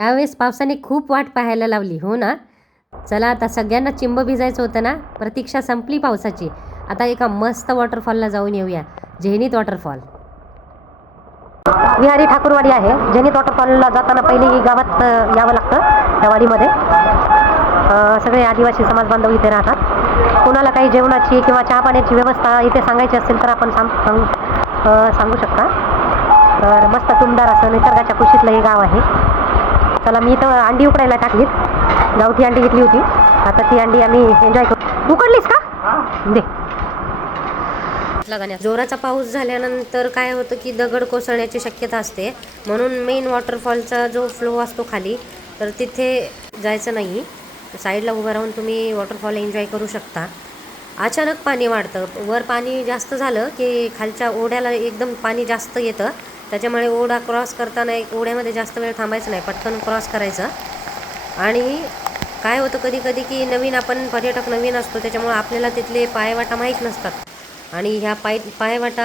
यावेळेस पावसाने खूप वाट पाहायला लावली हो ना. चला आता सगळ्यांना चिंब भिजायचं होतं ना. प्रतीक्षा संपली पावसाची. आता एका मस्त वॉटरफॉलला जाऊन येऊया. झेनित वॉटरफॉल. विहारी ठाकूरवाडी आहे. झेनित वॉटरफॉलला जाताना पहिले गावात यावं लागतं. त्या वाडीमध्ये सगळे आदिवासी समाज बांधव इथे राहतात. कोणाला काही जेवणाची किंवा चहा पाण्याची व्यवस्था इथे सांगायची असेल तर आपण सांगू शकता. तर मस्त टुमदार असं निसर्गाच्या कुशीतलं हे गाव आहे. चला मी इथं अंडी उकडायला टाकलीत. गावठी अंडी घेतली होती. आता ती अंडी आम्ही एन्जॉय करू. उकडलीस का दे. जोराचा पाऊस झाल्यानंतर काय होतं की दगड कोसळण्याची शक्यता असते. म्हणून मेन वॉटरफॉलचा जो फ्लो असतो खाली तर तिथे जायचं नाही. साईडला उभं राहून तुम्ही वॉटरफॉल एन्जॉय करू शकता. अचानक पाणी वाढतं. वर पाणी जास्त झालं की खालच्या ओढ्याला एकदम पाणी जास्त येतं. त्याच्यामुळे ओढा क्रॉस करताना ओढ्यामध्ये जास्त वेळ थांबायचं नाही. पटकन क्रॉस करायचं. आणि काय होतं कधी कधी की आपण पर्यटक नवीन असतो. त्याच्यामुळे आपल्याला तिथले पायवाटा माहीत नसतात. आणि ह्या पायवाटा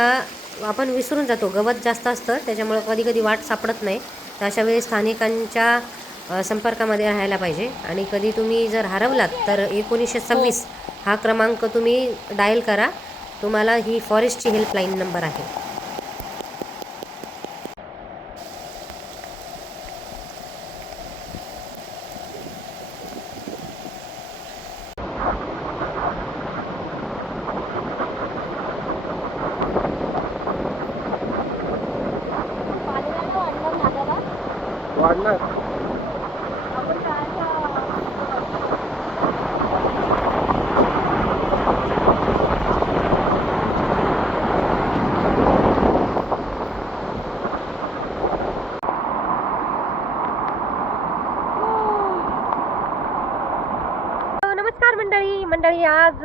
आपण विसरून जातो. गवत जास्त असतं त्याच्यामुळं कधी कधी वाट सापडत नाही. तर अशा वेळी स्थानिकांच्या संपर्कामध्ये राहायला पाहिजे. आणि कधी तुम्ही जर हरवलात तर 1926 हा क्रमांक तुम्ही डायल करा. तुम्हाला ही फॉरेस्टची हेल्पलाईन नंबर आहे. वाढणार नमस्कार मंडळी आज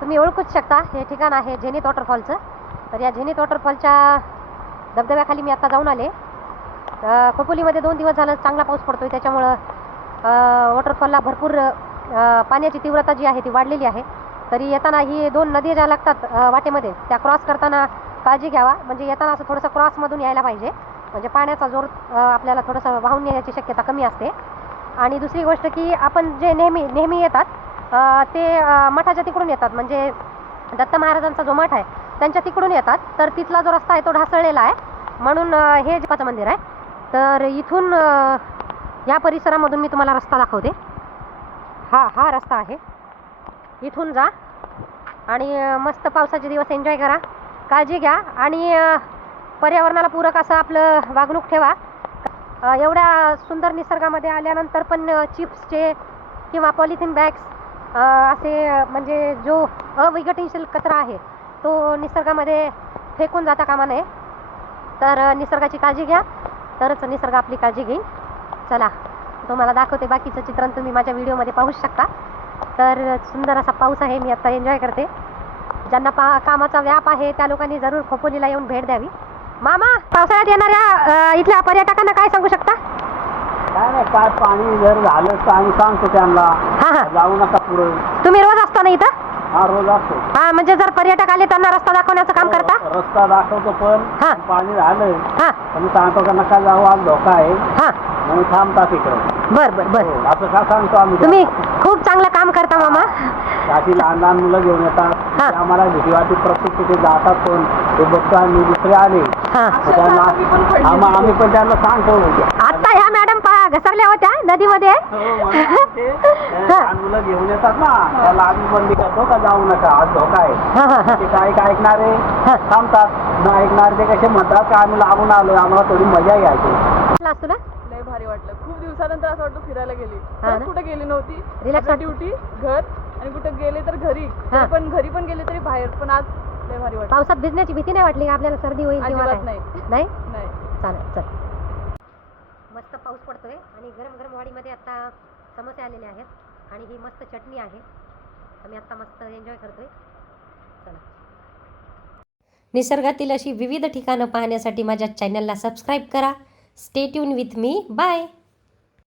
तुम्ही ओळखूच शकता. हे ठिकाण आहे झेनित वॉटरफॉलचं. तर या झेनित वॉटरफॉलच्या धबधब्याखाली मी आता जाऊन आले. खोपोलीमध्ये 2 दिवस झालं चांगला पाऊस पडतोय. त्याच्यामुळं वॉटरफॉलला भरपूर पाण्याची तीव्रता जी आहे ती वाढलेली आहे. तरी येताना ही 2 नदी ज्या लागतात वाटेमध्ये त्या क्रॉस करताना काळजी घ्यावा. म्हणजे येताना असं थोडंसं क्रॉसमधून यायला पाहिजे. म्हणजे पाण्याचा जोर आपल्याला थोडंसं वाहून येण्याची शक्यता कमी असते. आणि दुसरी गोष्ट की आपण जे नेहमी येतात ते मठाच्या तिकडून येतात. म्हणजे दत्त महाराजांचा जो मठ आहे त्यांच्या तिकडून येतात. तर तिथला जो रस्ता आहे तो ढासळलेला आहे. म्हणून हे देवाचं मंदिर आहे. तर इथून या परिसरामधून मी तुम्हाला रस्ता दाखवते. हा रस्ता आहे. इथून जा आणि मस्त पावसाचे दिवस एन्जॉय करा. काळजी घ्या आणि पर्यावरणाला पूरक असं आपलं वागणूक ठेवा. एवढ्या सुंदर निसर्गामध्ये आल्यानंतर पण चिप्सचे किंवा पॉलिथिन बॅग्स असे म्हणजे जो अविघटनशील कचरा आहे तो निसर्गामध्ये फेकून जाता कामा नये. तर निसर्गाची काळजी घ्या तरच निसर्ग आपली काळजी घेईल. चला तुम्हाला दाखवते बाकीचं चित्रण. तुम्ही माझ्या व्हिडिओमध्ये पाहू शकता. तर सुंदर असा पाऊस आहे. मी आता एन्जॉय करते. ज्यांना कामाचा व्याप आहे त्या लोकांनी जरूर खोपोलीला येऊन भेट द्यावी. मामा पावसाळ्यात येणाऱ्या इथल्या पर्यटकांना काय सांगू शकता? काय पाणी जर झालं तर आम्ही सांगतो त्यांना जाऊ नका पुढे. तुम्ही रोज असता ना इथं? हा रोज असतो. म्हणजे जर पर्यटक आले त्यांना रस्ता दाखवण्याचं काम करता? रस्ता दाखवतो पण पाणी झालं मी सांगतो का नका जाऊ आज धोका आहे म्हणून थांबता तिकडं. बर असं का सांगतो आम्ही. तुम्ही खूप चांगलं काम करता मामा. अशी लहान मुलं घेऊन येतात. आम्हाला भीती वाटते. प्रत्येक तिथे जातात पण ते बघतो आम्ही दुसरे आले आम्ही पण त्यांना सांगतो. आता ह्या मॅडम घसरल्या होत्या नदीमध्ये. लहान मुलं घेऊन येतात ना त्याला आम्ही बंदी करतो का जाऊ नका आज धोका आहे. ते काय ऐकणारे थांबतात. न ऐकणारे ते कसे म्हणतात का आम्ही लांबून आलो आम्हाला थोडी मजा घ्यायची. तुला लय भारी वाटलं. खूप दिवसानंतर असं वाटतं फिरायला गेली. कुठे गेली नव्हती. रिलॅक्स ड्युटी घर आणि कुठे गेले तर घरी. पण घरी पण गेले तरी बाहेर. पण आज लय भारी वाटलं. पावसात भिजण्याची भीती नाही वाटली का आपल्याला? सर्दी होईल किंवा नाही? नाही चालेल. चल मस्त पाऊस पडतोय आणि गरम गरम वाडीमध्ये आता समोसे आलेले आहेत आणि ही मस्त चटणी आहे. आम्ही आता मस्त एन्जॉय करतोय. चला निसर्गातील अशी विविध ठिकाणं पाहण्यासाठी माझ्या चॅनलला सबस्क्राईब करा. Stay tune with me. Bye.